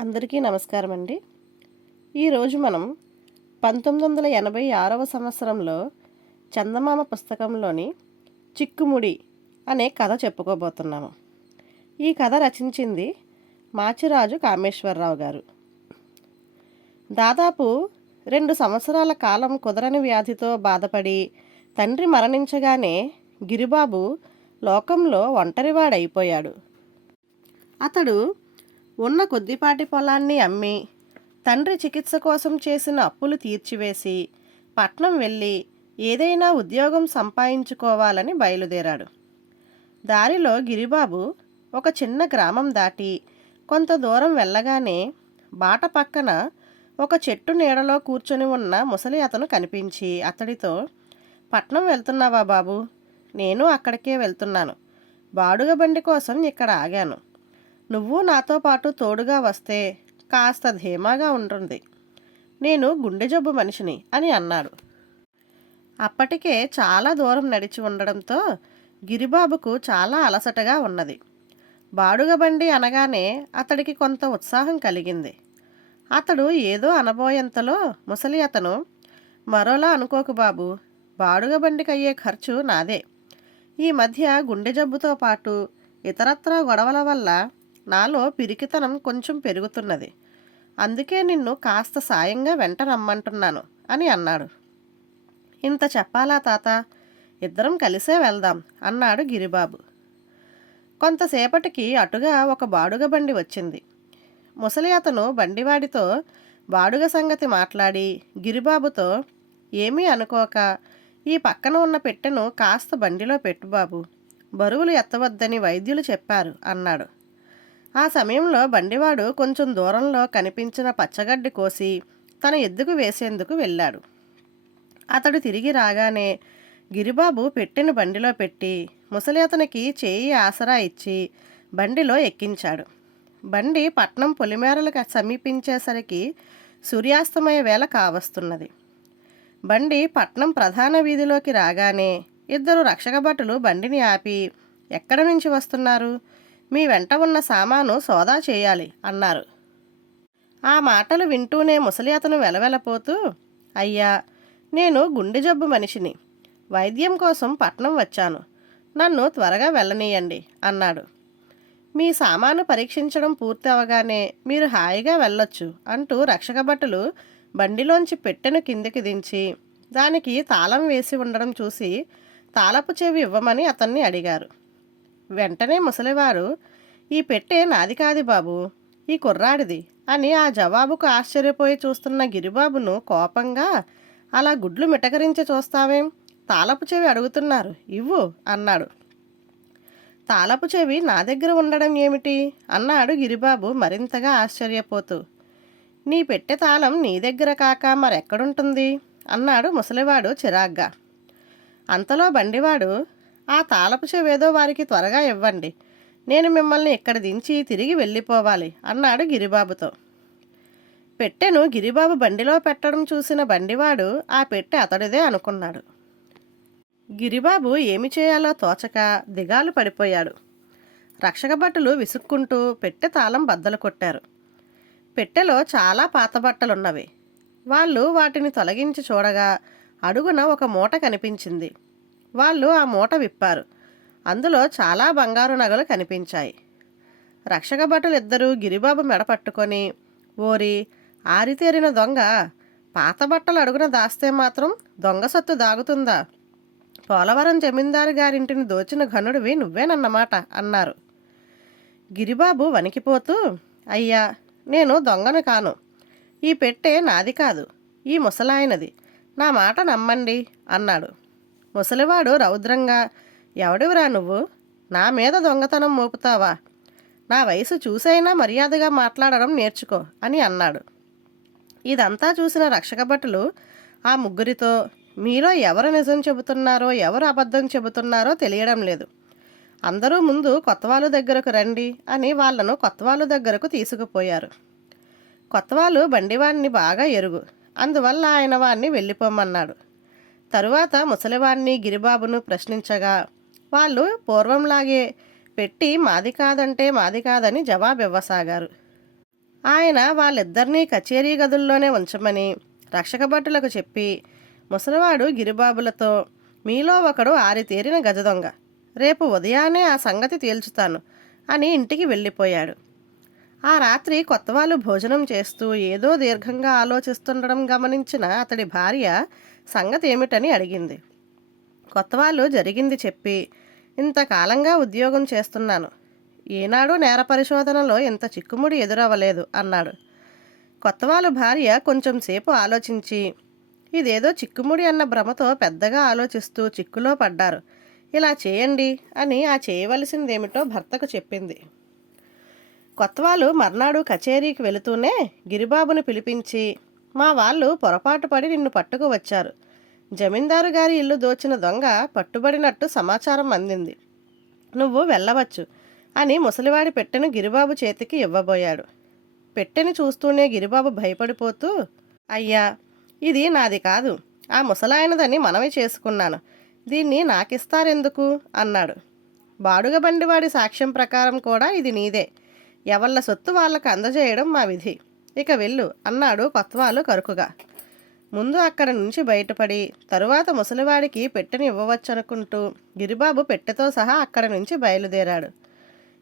అందరికీ నమస్కారం అండి ఈరోజు మనం పంతొమ్మిది వందల ఎనభై ఆరవ సంవత్సరంలో చందమామ పుస్తకంలోని చిక్కుముడి అనే కథ చెప్పుకోబోతున్నాము. ఈ కథ రచించింది మాచిరాజు కామేశ్వరరావు గారు. దాదాపు రెండు సంవత్సరాల కాలం కుదరని వ్యాధితో బాధపడి తండ్రి మరణించగానే గిరిబాబు లోకంలో ఒంటరివాడైపోయాడు. అతడు ఉన్న కొద్దిపాటి పొలాన్ని అమ్మి తండ్రి చికిత్స కోసం చేసిన అప్పులు తీర్చివేసి పట్నం వెళ్ళి ఏదైనా ఉద్యోగం సంపాదించుకోవాలని బయలుదేరాడు. దారిలో గిరిబాబు ఒక చిన్న గ్రామం దాటి కొంత దూరం వెళ్ళగానే బాట పక్కన ఒక చెట్టు నీడలో కూర్చొని ఉన్న ముసలి అతను కనిపించి అతడితో పట్నం వెళ్తున్నావా బాబు? నేను అక్కడికే వెళ్తున్నాను. బాడుగ బండి కోసం ఇక్కడ ఆగాను. నువ్వు నాతో పాటు తోడుగా వస్తే కాస్త ధీమాగా ఉంటుంది. నేను గుండె జబ్బు మనిషిని అని అన్నాడు అప్పటికే చాలా దూరం నడిచి ఉండడంతో గిరిబాబుకు చాలా అలసటగా ఉన్నది. బాడుగ బండి అనగానే అతడికి కొంత ఉత్సాహం కలిగింది. అతడు ఏదో అనబోయేంతలో ముసలి అతను మరోలా అనుకోకు బాబు బాడుగ బండికి అయ్యే ఖర్చు నాదే. ఈ మధ్య గుండె జబ్బుతో పాటు ఇతరత్ర గొడవల వల్ల నాలో పిరికితనం కొంచెం పెరుగుతున్నది. అందుకే నిన్ను కాస్త సాయంగా వెంట రమ్మంటున్నాను అని అన్నాడు. ఇంత చెప్పాలా తాత? ఇద్దరం కలిసే వెళ్దాం అన్నాడు గిరిబాబు. కొంతసేపటికి అటుగా ఒక బాడుగ బండి వచ్చింది. ముసలి అతను బండివాడితో బాడుగ సంగతి మాట్లాడి గిరిబాబుతో ఏమీ అనుకోక ఈ పక్కన ఉన్న పెట్టెను కాస్త బండిలో పెట్టు బాబు. బరువులు ఎత్తవద్దని వైద్యులు చెప్పారు అన్నాడు. ఆ సమయంలో బండివాడు కొంచెం దూరంలో కనిపించిన పచ్చగడ్డి కోసి తన ఎద్దుకు వేసేందుకు వెళ్ళాడు. అతడు తిరిగి రాగానే గిరిబాబు పెట్టిన బండిలో పెట్టి ముసలి అతనికి చేయి ఆసరా ఇచ్చి బండిలో ఎక్కించాడు. బండి పట్నం పొలిమేరలకు సమీపించేసరికి సూర్యాస్తమయ వేళ కావస్తున్నది. బండి పట్నం ప్రధాన వీధిలోకి రాగానే ఇద్దరు రక్షక భటులు బండిని ఆపి ఎక్కడి నుంచి వస్తున్నారు? మీ వెంట ఉన్న సామాను సోదా చేయాలి అన్నారు. ఆ మాటలు వింటూనే ముసలి అతను వెలవెలపోతూ అయ్యా నేను గుండె జబ్బు మనిషిని. వైద్యం కోసం పట్నం వచ్చాను. నన్ను త్వరగా వెళ్ళనీయండి అన్నాడు. మీ సామాను పరీక్షించడం పూర్తి అవగానే మీరు హాయిగా వెళ్ళొచ్చు అంటూ రక్షక భటులు బండిలోంచి పెట్టెను కిందికి దించి దానికి తాళం వేసి ఉండడం చూసి తాళపు చెవి ఇవ్వమని అతన్ని అడిగారు. వెంటనే ముసలివారు ఈ పెట్టె నాది కాదు బాబు ఈ కుర్రాడిది అని ఆ జవాబుకు ఆశ్చర్యపోయి చూస్తున్న గిరిబాబును కోపంగా అలా గుడ్లు మిటకరించి చూస్తావేం? తాళపు చెవి అడుగుతున్నారు ఇవ్వు అన్నాడు. తాళపు చెవి నా దగ్గర ఉండడం ఏమిటి? అన్నాడు గిరిబాబు మరింతగా ఆశ్చర్యపోతూ. నీ పెట్టె తాళం నీ దగ్గర కాక మరెక్కడుంటుంది? అన్నాడు ముసలివాడు చిరాగ్గా. అంతలో బండివాడు ఆ తాళపు చెవేదో వారికి త్వరగా ఇవ్వండి. నేను మిమ్మల్ని ఇక్కడ దించి తిరిగి వెళ్ళిపోవాలి అన్నాడు గిరిబాబుతో. పెట్టెను గిరిబాబు బండిలో పెట్టడం చూసిన బండివాడు ఆ పెట్టె అతడిదే అనుకున్నాడు. గిరిబాబు ఏమి చేయాలో తోచక దిగాలు పడిపోయాడు. రక్షక బట్టలు విసుక్కుంటూ పెట్టె తాళం బద్దలు కొట్టారు. పెట్టెలో చాలా పాత బట్టలున్నవి. వాళ్ళు వాటిని తొలగించి చూడగా అడుగున ఒక మూట కనిపించింది. వాళ్ళు ఆ మూట విప్పారు. అందులో చాలా బంగారు నగలు కనిపించాయి. రక్షక భటులు ఇద్దరూ గిరిబాబు మెడ పట్టుకొని ఓరి ఆరితేరిన దొంగ పాత బట్టలు అడుగున దాస్తే మాత్రం దొంగ సత్తు దాగుతుందా? పోలవరం జమీందారు గారింటిని దోచిన ఘనుడివి నువ్వేనన్నమాట అన్నారు. గిరిబాబు వణికిపోతూ అయ్యా నేను దొంగను కాను. ఈ పెట్టే నాది కాదు ఈ ముసలాయనది. నా మాట నమ్మండి అన్నాడు. ముసలివాడు రౌద్రంగా ఎవడివిరా నువ్వు? నా మీద దొంగతనం మోపుతావా? నా వయసు చూసైనా మర్యాదగా మాట్లాడడం నేర్చుకో అని అన్నాడు. ఇదంతా చూసిన రక్షక భటులు ఆ ముగ్గురితో మీలో ఎవరు నిజం చెబుతున్నారో ఎవరు అబద్ధం చెబుతున్నారో తెలియడం లేదు. అందరూ ముందు కొత్తవాళ్ళు దగ్గరకు రండి అని వాళ్ళను కొత్తవాళ్ళు దగ్గరకు తీసుకుపోయారు. కొత్తవాళ్ళు బండివాడిని బాగా ఎరుగు అందువల్ల ఆయన వాడిని వెళ్ళిపోమన్నాడు. తరువాత ముసలివాడిని గిరిబాబును ప్రశ్నించగా వాళ్ళు పూర్వంలాగే పెట్టి మాది కాదంటే మాది కాదని జవాబు ఇవ్వసాగారు. ఆయన వాళ్ళిద్దరినీ కచేరీ గదుల్లోనే ఉంచమని రక్షక భటులకు చెప్పి ముసలివాడు గిరిబాబులతో మీలో ఒకడు ఆరితేరిన గజ దొంగ రేపు ఉదయాన్నే ఆ సంగతి తేల్చుతాను అని ఇంటికి వెళ్ళిపోయాడు. ఆ రాత్రి కొత్తవాళ్ళు భోజనం చేస్తూ ఏదో దీర్ఘంగా ఆలోచిస్తుండడం గమనించిన అతడి భార్య సంగతి ఏమిటని అడిగింది. కొత్తవాళ్ళు జరిగింది చెప్పి ఇంతకాలంగా ఉద్యోగం చేస్తున్నాను. ఏనాడు నేర పరిశోధనలో ఇంత చిక్కుముడి ఎదురవ్వలేదు అన్నాడు. కొత్తవాళ్ళు భార్య కొంచెం సేపు ఆలోచించి ఇదేదో చిక్కుముడి అన్న భ్రమతో పెద్దగా ఆలోచిస్తూ చిక్కులో పడ్డారు. ఇలా చేయండి అని ఆ చేయవలసిందేమిటో భర్తకు చెప్పింది. కొత్తవాళ్ళు మర్నాడు కచేరీకి వెళుతూనే గిరిబాబుని పిలిపించి మా వాళ్ళు పొరపాటు పడి నిన్ను పట్టుకు వచ్చారు. జమీందారు గారి ఇల్లు దోచిన దొంగ పట్టుబడినట్టు సమాచారం అందింది. నువ్వు వెళ్ళవచ్చు అని ముసలివాడి పెట్టెను గిరిబాబు చేతికి ఇవ్వబోయాడు. పెట్టెని చూస్తూనే గిరిబాబు భయపడిపోతూ అయ్యా ఇది నాది కాదు. ఆ ముసలాయనదని మనవి చేసుకున్నాను. దీన్ని నాకిస్తారెందుకు? అన్నాడు. బాడుగ బండివాడి సాక్ష్యం ప్రకారం కూడా ఇది నీదే. ఎవళ్ళ సొత్తు వాళ్ళకు అందజేయడం మా విధి. ఇక వెళ్ళు అన్నాడు కొత్తవాలు కరుకుగా. ముందు అక్కడ నుంచి బయటపడి తరువాత ముసలివాడికి పెట్టెని ఇవ్వవచ్చనుకుంటూ గిరిబాబు పెట్టెతో సహా అక్కడ నుంచి బయలుదేరాడు.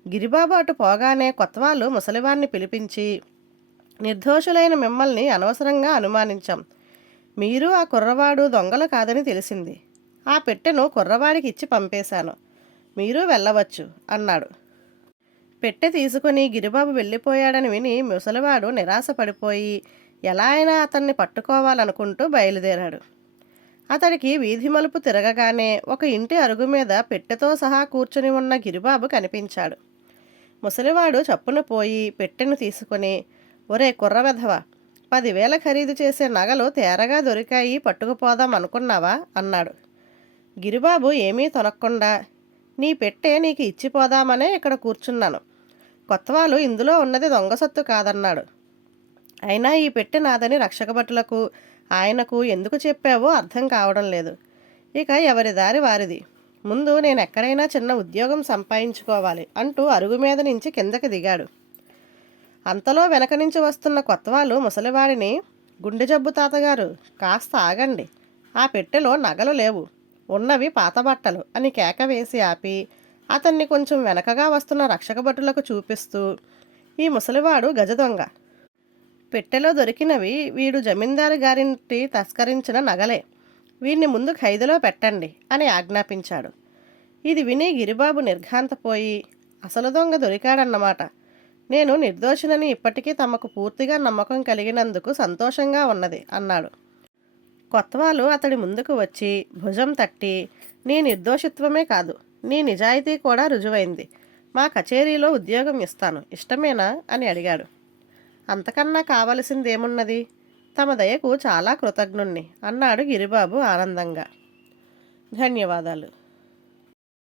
గిరిబాబు అటు పోగానే కొత్తవాళ్ళు ముసలివాడిని పిలిపించి నిర్దోషులైన మిమ్మల్ని అనవసరంగా అనుమానించాం. మీరు ఆ కుర్రవాడు దొంగలు కాదని తెలిసింది. ఆ పెట్టెను కుర్రవాడికి ఇచ్చి పంపేశాను. మీరు వెళ్ళవచ్చు అన్నాడు. పెట్టె తీసుకుని గిరిబాబు వెళ్ళిపోయాడని విని ముసలివాడు నిరాశపడిపోయి ఎలా అయినా అతన్ని పట్టుకోవాలనుకుంటూ బయలుదేరాడు. అతడికి వీధి మలుపు తిరగగానే ఒక ఇంటి అరుగు మీద పెట్టెతో సహా కూర్చుని ఉన్న గిరిబాబు కనిపించాడు. ముసలివాడు చప్పున పోయి పెట్టెను తీసుకుని ఒరే కుర్రవెధవ పదివేల ఖరీదు చేసే నగలు తేరగా దొరికాయి పట్టుకుపోదాం అనుకున్నావా? అన్నాడు. గిరిబాబు ఏమీ తొనక్కుండా నీ పెట్టే నీకు ఇచ్చిపోదామనే ఇక్కడ కూర్చున్నాను. కొత్తవాలు ఇందులో ఉన్నది దొంగ సొత్తు కాదన్నాడు. అయినా ఈ పెట్టె నాదని రక్షక భటులకు ఆయనకు ఎందుకు చెప్పావో అర్థం కావడం లేదు. ఇక ఎవరి దారి వారిది? ముందు నేను ఎక్కడైనా చిన్న ఉద్యోగం సంపాదించుకోవాలి అంటూ అరుగు మీద నుంచి కిందకి దిగాడు. అంతలో వెనక నుంచి వస్తున్న కొత్తవాళ్ళు ముసలివాడిని గుండె జబ్బు తాతగారు కాస్త ఆగండి. ఆ పెట్టెలో నగలు లేవు. ఉన్నవి పాత బట్టలు అని కేక వేసి ఆపి అతన్ని కొంచెం వెనకగా వస్తున్న రక్షక భటులకు చూపిస్తూ ఈ ముసలివాడు గజ దొంగ. పెట్టెలో దొరికినవి వీడు జమీందారు గారింటి తస్కరించిన నగలే. వీడిని ముందు ఖైదులో పెట్టండి అని ఆజ్ఞాపించాడు. ఇది విని గిరిబాబు నిర్ఘాంతపోయి అసలు దొంగ దొరికాడన్నమాట. నేను నిర్దోషినని ఇప్పటికీ తమకు పూర్తిగా నమ్మకం కలిగినందుకు సంతోషంగా ఉన్నది అన్నాడు. కొత్తవాళ్ళు అతడి ముందుకు వచ్చి భుజం తట్టి నీ నిర్దోషిత్వమే కాదు. నీ నిజాయితీ కూడా రుజువైంది. మా కచేరీలో ఉద్యోగం ఇస్తాను. ఇష్టమేనా? అని అడిగాడు. అంతకన్నా కావలసిందేమున్నది? తమ దయకు చాలా కృతజ్ఞుణ్ణి అన్నాడు గిరిబాబు ఆనందంగా. ధన్యవాదాలు.